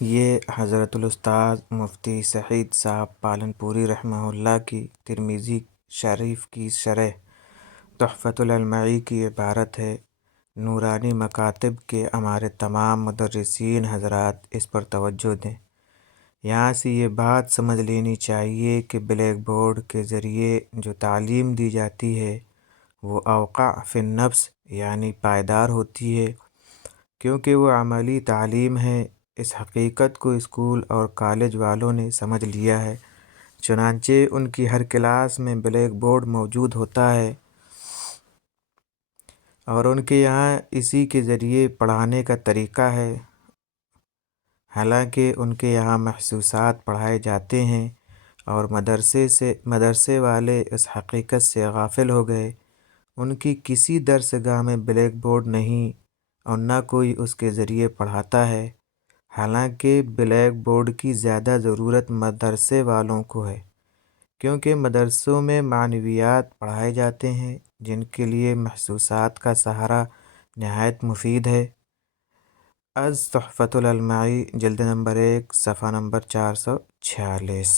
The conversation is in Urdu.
یہ حضرت الاستاذ مفتی سعید صاحب پالن پوری رحمہ اللہ کی ترمذی شریف کی شرح تحفۃ العلمائی کی عبارت ہے۔ نورانی مکاتب کے ہمارے تمام مدرسین حضرات اس پر توجہ دیں۔ یہاں سے یہ بات سمجھ لینی چاہیے کہ بلیک بورڈ کے ذریعے جو تعلیم دی جاتی ہے وہ اوقع فی النفس یعنی پائیدار ہوتی ہے، کیونکہ وہ عملی تعلیم ہے۔ اس حقیقت کو اسکول اور کالج والوں نے سمجھ لیا ہے، چنانچہ ان کی ہر کلاس میں بلیک بورڈ موجود ہوتا ہے اور ان کے یہاں اسی کے ذریعے پڑھانے کا طریقہ ہے۔ حالانکہ ان کے یہاں محسوسات پڑھائے جاتے ہیں اور مدرسے والے اس حقیقت سے غافل ہو گئے۔ ان کی کسی درس گاہ میں بلیک بورڈ نہیں اور نہ کوئی اس کے ذریعے پڑھاتا ہے، حالانکہ بلیک بورڈ کی زیادہ ضرورت مدرسے والوں کو ہے، کیونکہ مدرسوں میں معنویات پڑھائے جاتے ہیں جن کے لیے محسوسات کا سہارا نہایت مفید ہے۔ از تحفۃ العلمائی جلد نمبر 1 صفحہ نمبر 446۔